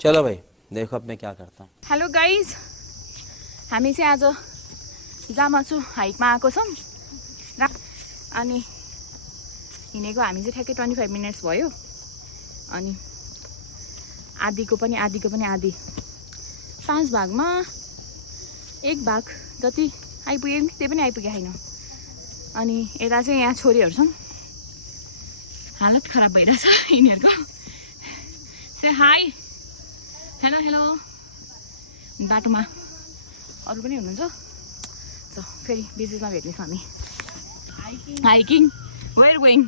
चलो भाई देखो अब मैं क्या करता हूँ। हेलो गाइज, हामी चाहिँ आज जामाचु हाइकमा आएको छौँ अनि हिँडेको हामी चाहिँ ठ्याक्कै 25 मिनट्स भयो अनि आधीको पनि आधी 5 भागमा 1 भाग जति आइपुग्यो नि त्यही पनि आइपुगे छैन। अनि यता चाहिँ यहाँ छोरीहरू छन्, हालत खराब भइरहेछ यिनीहरूको। Say hi, hello hello. बाटोमा अरू पनि हुनुहुन्छ, फेरि बिचमा भेट्नेछौँ हामी। Hiking, where going?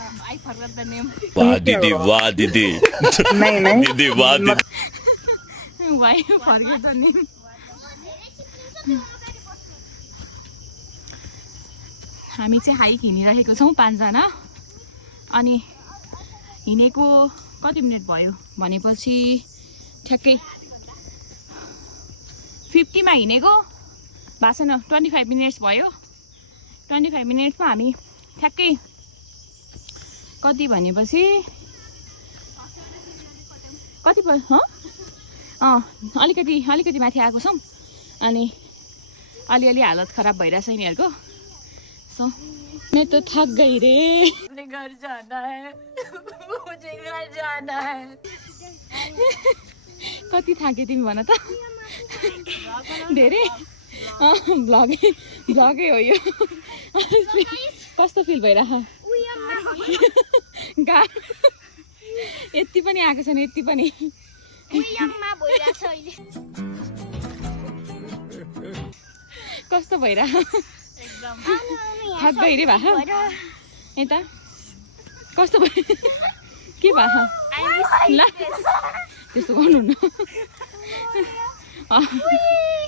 I forgot the name. वाह दीदी, वाह दीदी। नहीं दीदी, वाह दीदी। Why you forget the name? हामी चाहिँ हाइक हिँडिरहेको छौँ 5 जना। अनि हिँडेको कति मिनट भयो भनेपछि ठ्याक्कै 50 मा हिँडेको भएको छैन, 25 मिनट्स भयो। 25 मिनट्समा हामी ठ्याक्कै कति भनेपछि कति भयो? अलिकति माथि आएको छौँ अनि अलिअलि हालत खराब भइरहेछ यिनीहरूको। सो मैं तो थक गई रे, अपने घर जाना है, मुझे घर जाना है। कति थाके तिमी भन त? धेरै भ्लगै हो यो। कस्तो फिल भइरह? यति पनि आएको छैन, यति पनि कस्तो भइरह? थक गई रे भा? यता कस्तो भयो? के भा? ल त्यस्तो गर्नुहुन्न।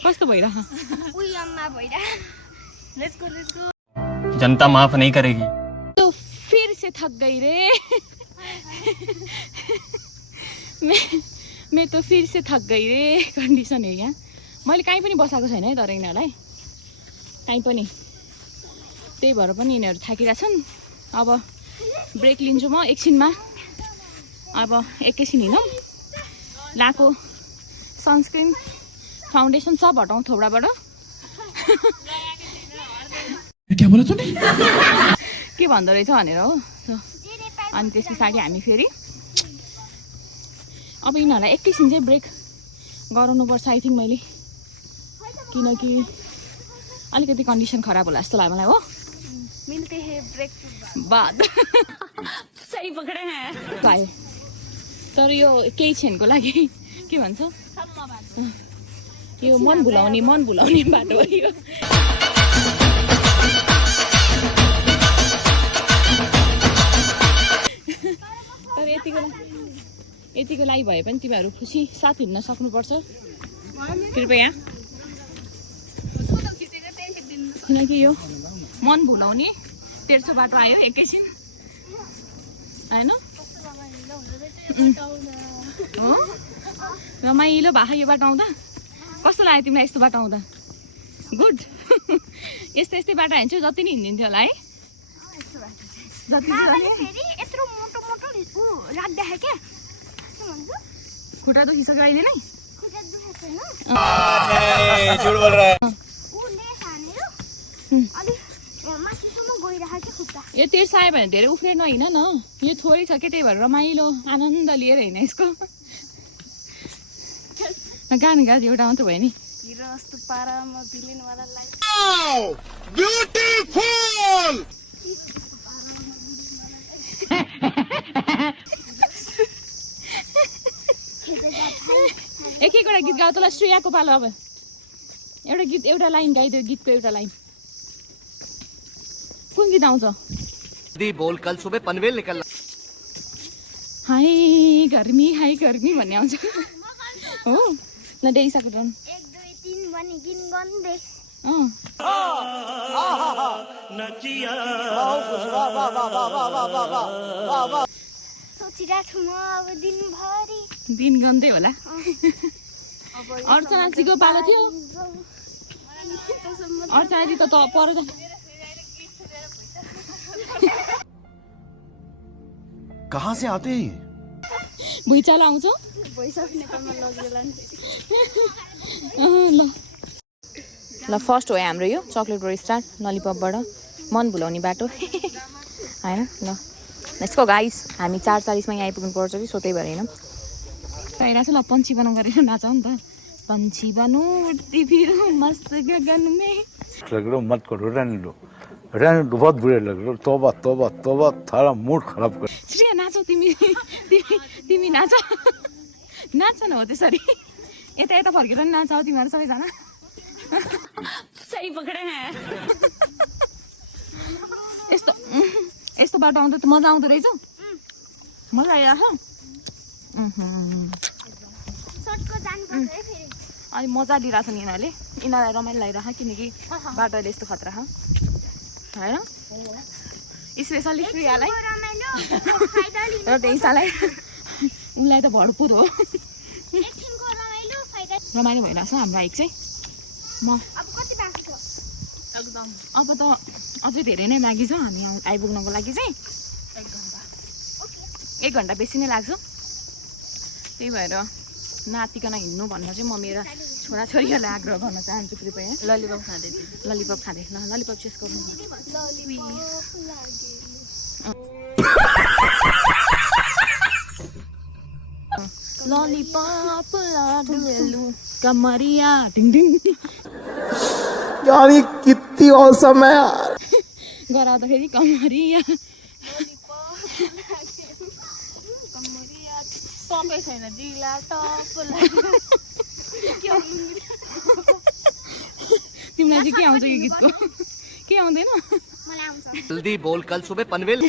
कस्तो भइरह? जनता माफ नहीं करेगी। तो फिर से थक गई रे। मैं तो फिर से थक गई रे कन्डिसन हो यहाँ। मैले कहीँ पनि बसाएको छैन है तर यिनीहरूलाई कहीँ पनि, त्यही भएर पनि यिनीहरू थाकिरहेछन्। अब ब्रेक लिन्छु म एकछिनमा। अब एकैछिन हिँडौँ। लाएको सनस्क्रिन फाउन्डेसन सब हटाउँ थोब्राबाट। क्या बोला तूने? के भन्दो रहेछ भनेर हो। अनि त्यस पछाडि हामी फेरि अब यिनीहरूलाई एकैछिन चाहिँ ब्रेक गराउनुपर्छ आई थिङ्क मैले, किनकि अलिकति कन्डिसन खराब होला जस्तो लाग्यो मलाई हो। मिलते हैं ब्रेक बाद सही पक्रे हैं पायो तर यो केही क्षणको लागि के भन्छ यो मन भुलाउने बाटो हो यो। तर यतिको लागि भए पनि तिमीहरू खुसी साथ हिँड्न सक्नुपर्छ कृपया, किनकि यो मन भुलाउने 150 बाटो आयो एकैछिन होइन। रमाइलो भएको यो बाटो आउँदा। कस्तो लाग्यो तिमीलाई यस्तो बाटो आउँदा? गुड। यस्तै बाटो हिँड्छु जति नि हिँडिदिन्थ्यो होला है। खुट्टा दुखिसक्यो अहिले नै? झूठ बोल रहा है। यो तेर्स आयो भने धेरै उफ्रे नहिँड न, यो थोरै छ के, त्यही भएर रमाइलो आनन्द लिएर हिँड यसको। गान गा एउटा मात्र भयो नि। एक-एकवटा गीत गाउ तँलाई श्रेयाको पालो। अब एउटा गीत, एउटा लाइन गाइदियो गीतको एउटा लाइन। कुन गीत आउँछ? बोल कल सुबह पनवेल निकलना। हाई गर्मी भन्ने आउँछ हो न। डेइसाको टोन 1 2 3 भनी गिन गन्दे सोचिरा छु म अब दिन गन्दै होला। अर्चनाजीको पालो थियो। अर्चनाजी त पर कहाँ से आते हैं? भुइँचालो आउँछ भइसक्यो नेपालमा लगेर ल ल फर्स्ट हो हाम्रो यो चक्लेटबाट स्टार्ट ललिपपबाट मन भुलाउने बाटो होइन ल यसको गाइस हामी 4:40मा यहाँ आइपुग्नु पर्छ कि सोतै भएर होइन चाहिरहेको छ ल पन्छी बनाउ गरेर नाचाउ नि त पंछी बनो उड़ती फिरूं मस्त गगन में लग रहा मत करो रहने दो बहुत बुरे लग रहे तौबा तौबा तौबा थारा मूड खराब कर श्रेया नाचौ तिमी तिमी नाच नाच न हो त्यसरी यता यता फर्केर नि नाचौ तिमीहरू सबैजना सही पक्रे हैं यस्तो यस्तो बाटो आउँदा त मजा आउँदो रहेछ मजा आइरहेको सर्टको जानुपर्छ है फेरि अनि मजा लिइरहेछ नि यिनीहरूलाई रमाइलो लागिरहेको किनकि बाटोले यस्तो खतरा होइन स्पेसली प्रियालाई र टेन्सालाई उनलाई त भरपुर हो एकछिनको रमाइलो फाइदा रमाइलो भइरहेछ हाम्रो हाइक चाहिँ म अब कति बाँकी छ एकदम अब त अझै धेरै नै बाँकी छ हामी आइपुग्नको लागि चाहिँ 1 घन्टा बेसी नै लाग्छ त्यही भएर नातिकन हिँड्नु भन्दा चाहिँ म मेरा छोराछोरीहरूलाई आग्रह गर्न चाहन्छु कृपया ललिपप खाँदै ल ललिपप चेस गर्नु ललिपप लाडु कमरिया टिङ टिङ यार ये कितनी औसम है यार गराउँदाखेरि कमरिया पम्पै छैन जिला टप तिमीलाई चाहिँ के आउँछ यो गीतको के आउँदैन मलाई आउँछ जल्दी बोल कल सुबह पनवेल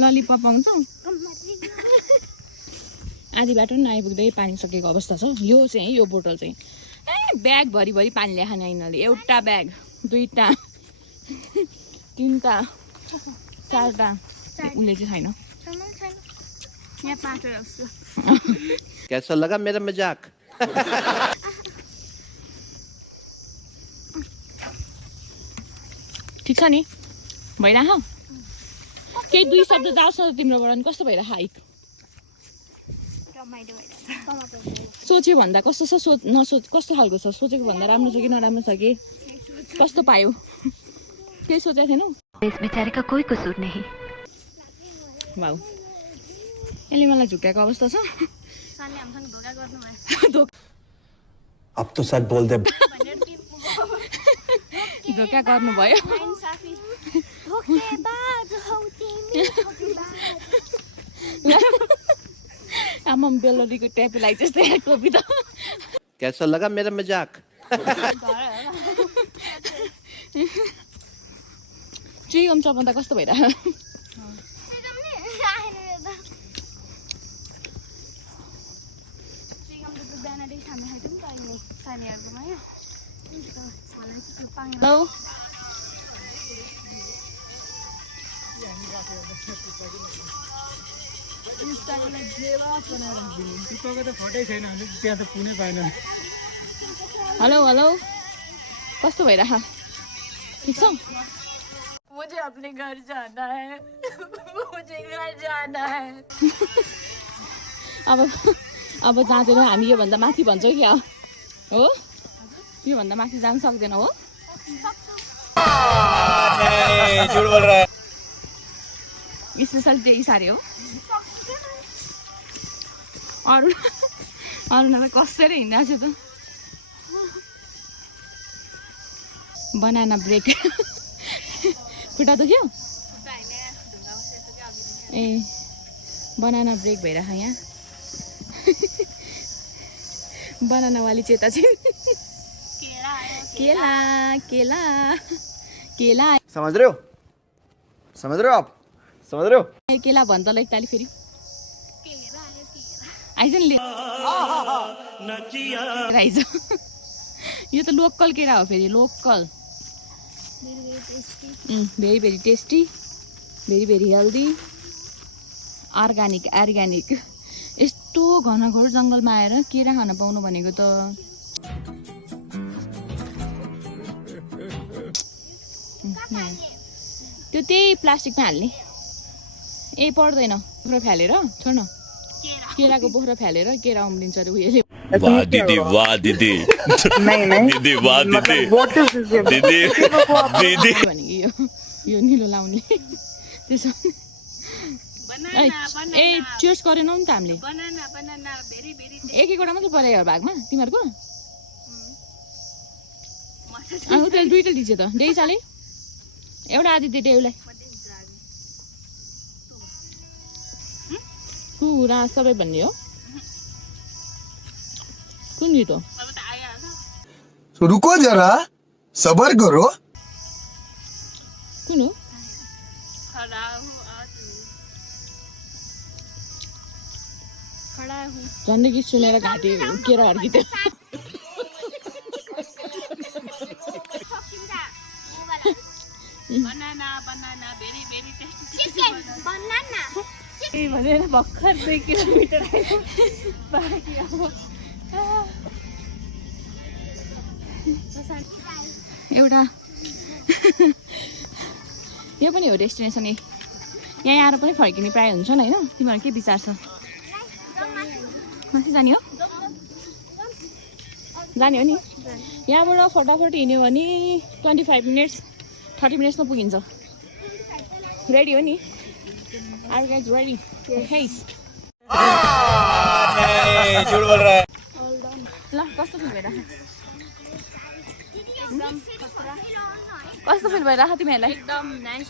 ललिपप आउँछ आधी बाटो नि आइपुग्दै पानी सकेको अवस्था छ यो चाहिँ यो बोतल चाहिँ ब्याग भरिभरि पानी ल्याएको नि यिनीहरूले एउटा ब्याग 2टा 3टा 4टा उसले चाहिँ छैन यहाँ 5 जस्तो कैसा लगा मेरा मजाक ठिक छ नि भइरह केही 2 शब्द जाओस् न तिम्रोबाट नि कस्तो भइरह हाइक रमाइलो भइरहेछ सोच्यो भन्दा कस्तो छ नसोच कस्तो खालको छ सोचेको भन्दा राम्रो छ कि नराम्रो छ कि कस्तो पायो केही सोचेको थिएनौ इस बेचारे का कोई कसूर नहीं भाउ यसले मलाई झुक्याएको अवस्था छ सानले हामीसँग धोका गर्नुभयो अब तो सच बोल दे धोका गर्नुभयो इन्साफी धोकेबाज हौ तिमी आमा बेलोरीको ट्यापेलाई जस्तै टोपी त कैसा लगा मेरा मजाक चिगम चपाउँदा कस्तो भइरह हेलो हेलो हेलो कस्तो भइरह ठिक छ मुझे अपने घर जाना है मुझे घर जाना है अब जाँदैनौँ हामी योभन्दा माथि भन्छौँ क्या हो योभन्दा माथि जान सक्दैनौँ हो नहीं झूठ बोल रहा है स्पेसल त्यही साह्रै हो अरू कसेर हिँडिरहेको छु त बनाना ब्रेक खुट्टा दुख्यो ए बनाना ब्रेक भइरहेको यहाँ बनाना वाली चेता चाहिँ केला केला केला समझ रहे हो आप समझ रहे हो केला भन्छ ल एकताली फेरि आइज नि आइज यो त लोकल केरा हो फेरि local very very tasty very very healthy organic यस्तो घनघोर जङ्गलमा आएर केरा खान पाउनु भनेको त त्यो त्यही प्लास्टिकमा हाल्ने ए पर्दैन पुरो फालेर छोड्न केराको बोक्रा फालेर केरा उम्लिन्छ अरे उयोले वाह दीदी वाह दीदी दीदी वाह दीदी दीदी दीदी भनेको यो निलो लाउने त्यसो ए चुज गरेनौ नि त हामीले एक एकवटा मात्रै पऱ्यो भागमा तिमीहरूको उता दुईटा दिन्छ त डेइसाले एउटा आदित्य डेउलाई कुरा सबै भन्ने हो कुन गीत हो रुको जरा सबर करो कुन हो झन्डै गीत सुनेर घाँटी केरा हर्किँदै भनेर भर्खर 2 किलोमिटर एउटा यो पनि हो डेस्टिनेसन यहाँ आएर पनि फर्किने प्रायः हुन्छ नि होइन तिमीहरू के विचार छ माथि जाने हो नि यहाँबाट फटाफट हिँड्यो भने 25 मिनट्स 30 मिनट्समा पुगिन्छ रेडी हो नि Are you guys ready? Hey. नहीं झूठ बोल रहा है ल कस्तो फिल भइरहेको कस्तो फिल भइरहेको तिमीहरूलाई एकदम नाइस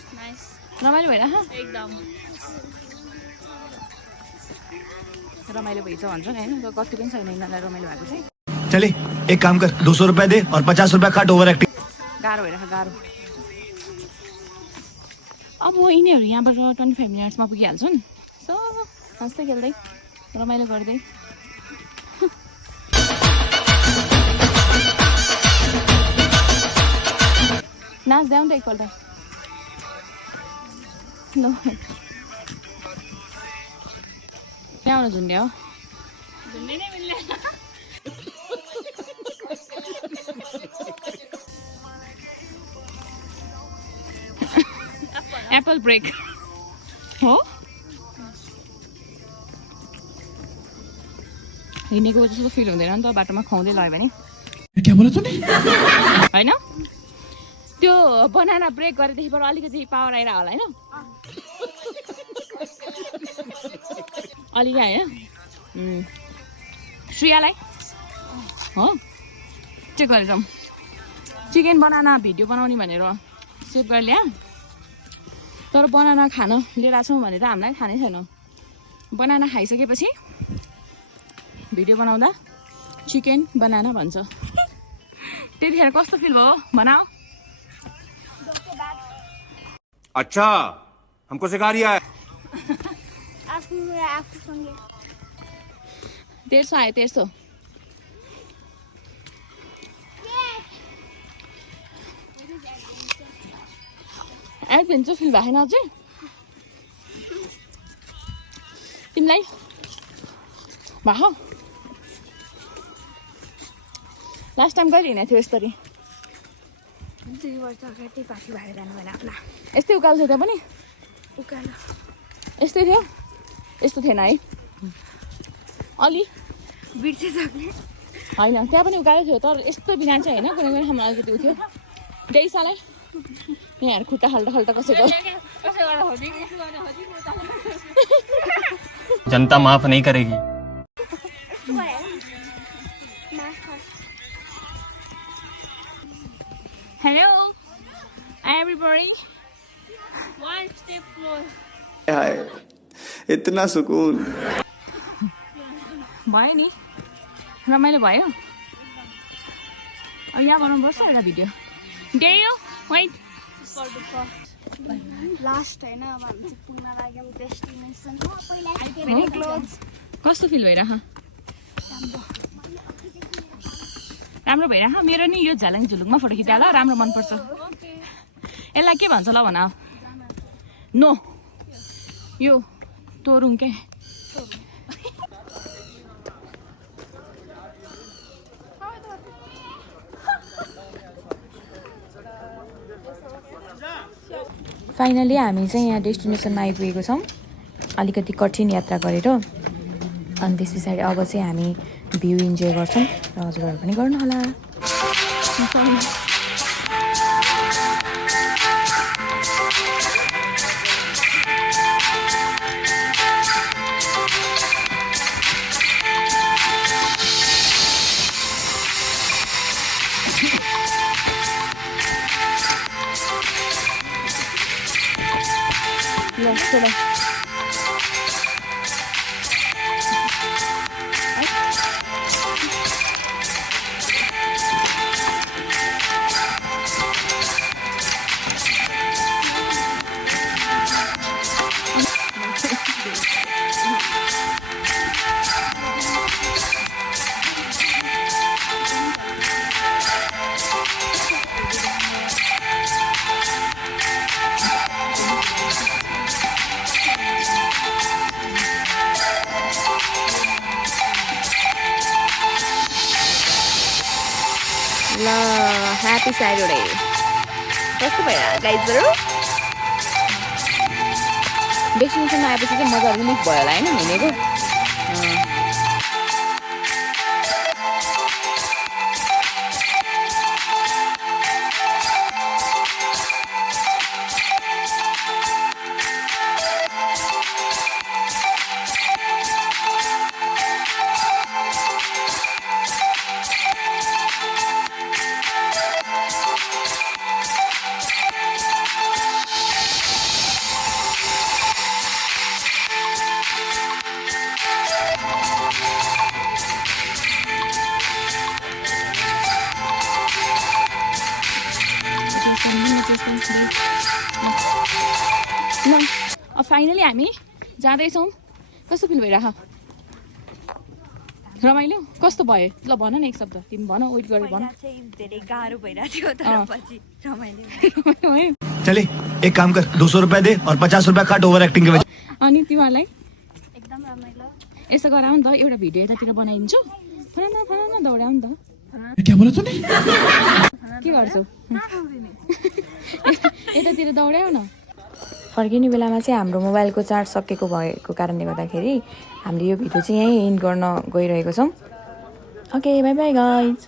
रमाइलो भइरहेको एकदम रमाइलो भइछ भन्छ नि होइन कति पनि छैन यिनीहरूलाई रमाइलो भएको चाहिँ चले एक काम कर 200 रुपए दे और 50 रुपए काट ओभर एक्टिंग गाह्रो भइरहेको गाह्रो अब यिनीहरू यहाँबाट 25 मिनट्समा पुगिहाल्छन् सो हाँस्दै खेल्दै रमाइलो गर्दै नाच्दै आउनु त एकपल्ट ल त्यहाँ आउनु झुन्ड्या हो झुन्डे नै मिल्ने एप्पल ब्रेक हो हिँडेको जस्तो फिल हुँदैन नि त बाटोमा खुवाउँदै लग्यो भने होइन त्यो बनाना ब्रेक गरेदेखिबाट अलिकति पावर आइरह होला होइन अलिक आयो श्रेयालाई हो चेक गरेर जाउँ चिकन बनाना भिडियो बनाउने भनेर सेभ गरेर ल्या तर बनाना खान लिएर छौँ भने त हामीलाई खानै छैन बनाना खाइसकेपछि भिडियो बनाउँदा चिकन बनाना भन्छ त्यतिखेर कस्तो फिल भयो बनाऊ अच्छा हमको सिखा रिया है 150 आयो 150 एडभेन्चर फिल भएन अझै तिमीलाई भयो लास्ट टाइम कहिले हिँडेको थियो यसरी 2 वर्ष अगाडि पार्टी भएर जानु भएन आफ्ना यस्तै उकालो थियो त्यहाँ पनि उकालो यस्तै थियो यस्तो थिएन है अलि बिर्से सक्ने होइन त्यहाँ पनि उकालो थियो तर यस्तो बिना चाहिँ होइन कुनै कुनै ठाउँमा अलिकति थियो डेइसालाई यहाँ खुट्टा खल्टा कसैको जनता माफ नहीं करेगी hello everybody One step close. हाय इतना सुकून भयो नि रमाइलो भयो अब यहाँ बनाउनुपर्छ एउटा भिडियो डेयो वेट लास्ट होइन अब हामी चाहिँ पुग्न लाग्यौँ डेस्टिनेसन क्लोज कस्तो फिल भइरह राम्रो भइरह मेरो नि यो झालङ झुलुङमा फोटो खिच्दा ल राम्रो मनपर्छ यसलाई के भन्छ ल भन नो यो तोरुङ के फाइनली हामी चाहिँ यहाँ डेस्टिनेसनमा आइपुगेको छौँ अलिकति कठिन यात्रा गरेर अनि त्यस पछाडि अब चाहिँ हामी भ्यू इन्जोय गर्छौँ र हजुरहरू पनि गर्नुहोला। ल चलो ल ह्याप्पी स्याटरडे कस्तो भयो गाइजहरू? डेस्टिनेसनमा आएपछि चाहिँ मजा रिलिफ भयो होला होइन हिँडेको। ल अब फाइनली हामी जाँदैछौँ। कस्तो फिल भइरह? रमाइलो कस्तो भयो? ल भन न एक शब्द, तिमी भन, वेट गरेर भन। धेरै गाह्रो भइरहेको थियो तर पछि रमाइलो भयो। चले एक काम कर 200 रुपए दे और 50 रुपए काट ओवर एक्टिंग के वजह। अनि तिमीहरूलाई एकदम रमाइलो। यसो गराउ नि त, एउटा भिडियो यतातिर बनाइदिन्छु। फलाना दौडाउ नि त। क्या बोला तूने? के गर्छौ? यतातिर दौड्याउ न। फर्किने बेलामा चाहिँ हाम्रो मोबाइलको चार्ज सकिएको भएको कारणले गर्दाखेरि हामीले यो भिडियो चाहिँ यहीँ एन्ड गर्न गइरहेको छौँ। Okay by by guys.